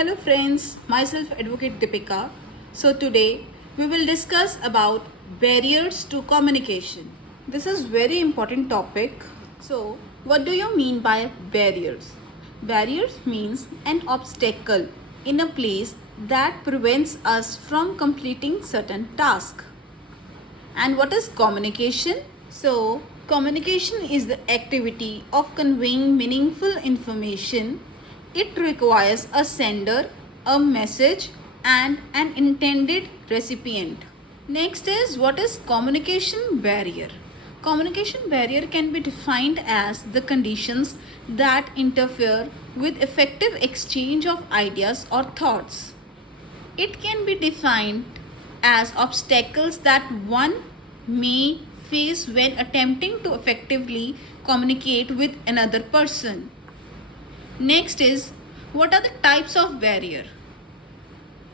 Hello friends, myself Advocate Deepika. So today we will discuss about barriers to communication. This is very important topic. So what do you mean by barriers? Barriers means an obstacle in a place that prevents us from completing certain task. And what is communication? So, communication is the activity of conveying meaningful information. It requires a sender, a message, and an intended recipient. Next is what is communication barrier? Communication barrier can be defined as the conditions that interfere with effective exchange of ideas or thoughts. It can be defined as obstacles that one may face when attempting to effectively communicate with another person. Next is what are the types of barrier?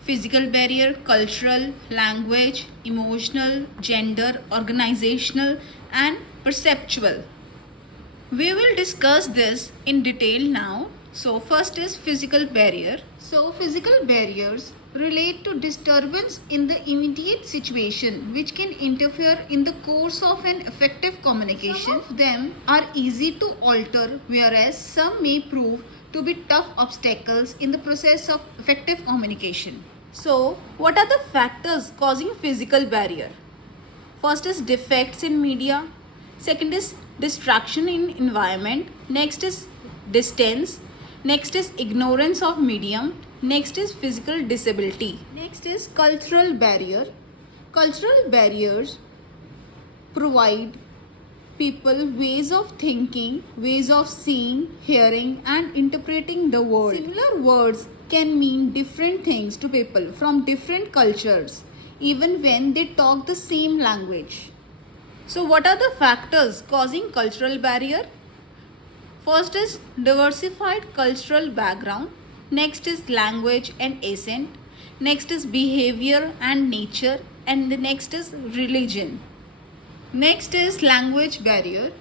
Physical barrier, cultural, language, emotional, gender, organizational, and perceptual. We will discuss this in detail now. So first is physical barrier. So physical barriers relate to disturbance in the immediate situation which can interfere in the course of an effective communication. Some of them are easy to alter, whereas some may prove to be tough obstacles in the process of effective communication. So what are the factors causing physical barrier? First is defects in media. Second is distraction in environment. Next is distance. Next is ignorance of medium. Next is physical disability. Next is cultural barrier. Cultural barriers provide people ways of thinking, ways of seeing, hearing, and interpreting the world. Similar words can mean different things to people from different cultures, even when they talk the same language. So what are the factors causing cultural barrier? First is diversified cultural background. Next is language and accent. Next is behavior and nature. And the next is religion. Next is language barrier.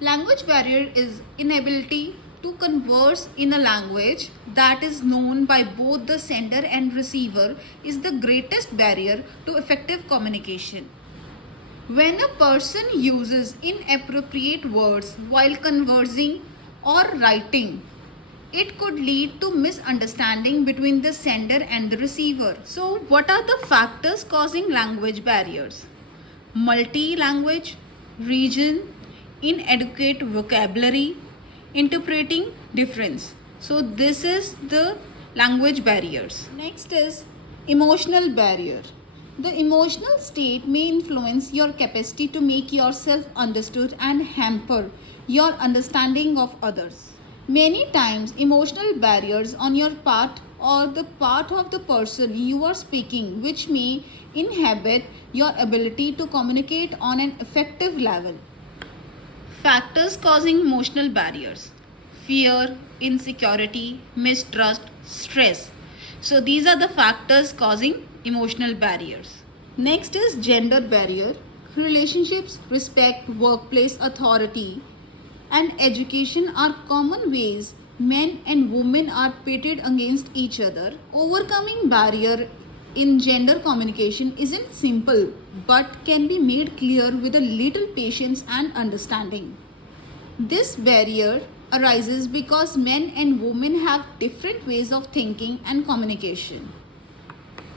Language barrier is inability to converse in a language that is known by both the sender and receiver is the greatest barrier to effective communication. When a person uses inappropriate words while conversing or writing, it could lead to misunderstanding between the sender and the receiver. So, what are the factors causing language barriers? Multi-language, region, inadequate vocabulary, interpreting difference. So, this is the language barriers. Next is emotional barrier. The emotional state may influence your capacity to make yourself understood and hamper your understanding of others. Many times, emotional barriers on your part or the part of the person you are speaking, which may inhibit your ability to communicate on an effective level. Factors causing emotional barriers: fear, insecurity, mistrust, stress. So these are the factors causing emotional barriers. Next is gender barrier. Relationships, respect, workplace authority, and education are common ways men and women are pitted against each other. Overcoming barrier in gender communication isn't simple but can be made clear with a little patience and understanding. This barrier arises because men and women have different ways of thinking and communication.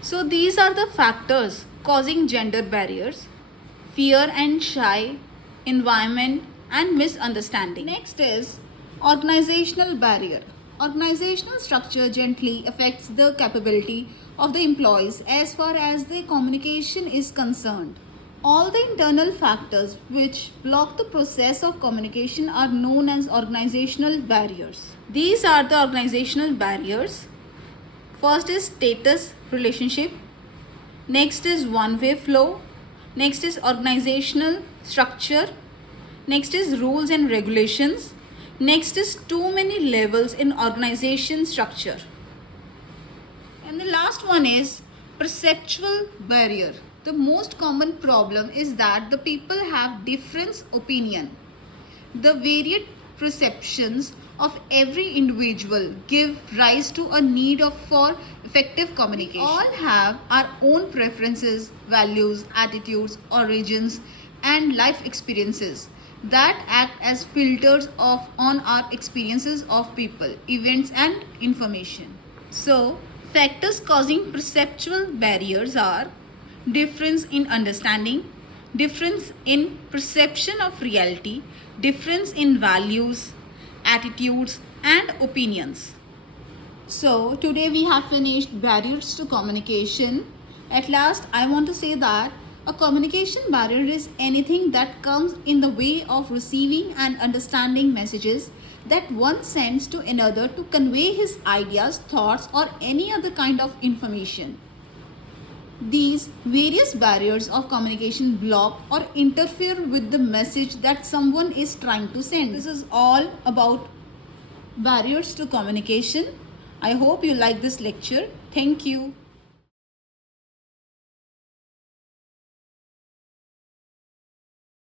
So these are the factors causing gender barriers: fear and shy, environment, and misunderstanding. Next is organizational barrier. Organizational structure gently affects the capability of the employees as far as the communication is concerned. All the internal factors which block the process of communication are known as organizational barriers. These are the organizational barriers. First is status relationship. Next is one-way flow. Next is organizational structure. Next is rules and regulations. Next is too many levels in organization structure. And the last one is perceptual barrier. The most common problem is that the people have different opinion. The varied perceptions of every individual give rise to a need for effective communication. We all have our own preferences, values, attitudes, origins, and life experiences that act as filters on our experiences of people, events, and information. So, factors causing perceptual barriers are difference in understanding, difference in perception of reality, difference in values, attitudes, and opinions. So, today we have finished barriers to communication. At last, I want to say that a communication barrier is anything that comes in the way of receiving and understanding messages that one sends to another to convey his ideas, thoughts, or any other kind of information. These various barriers of communication block or interfere with the message that someone is trying to send. This is all about barriers to communication. I hope you like this lecture. Thank you.